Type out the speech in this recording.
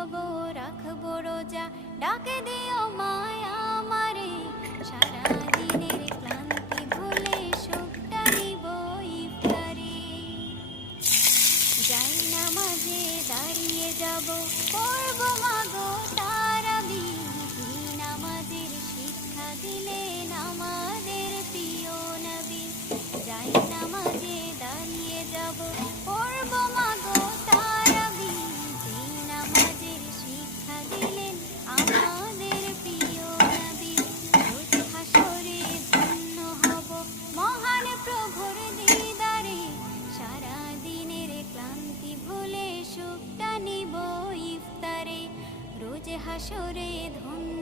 হব, রাখবো রোজা, ডাকে দিও মায়া আমারে। সারা দিনের ক্লান্তি ভুলে সুখটা নিব ইফতারে। যাই নামাজে দাঁড়িয়ে যাব, পড়ব মাগো তারাবি। নামাজের শিক্ষা দিলেন আমাদের প্রিয় নবী। যাই নামাজে দাঁড়িয়ে যাব, পড়ব মাগো তারাবি। নামাজের শিক্ষা দিলেন আমাদের প্রিয় নবী। রোজ হাসরে ধন্য হব মহান প্রভুর দিদারে। সারা দিনের ক্লান্তি ভুলে সুখটা নিব ইফতারে। রোজ হাসরে ধন্য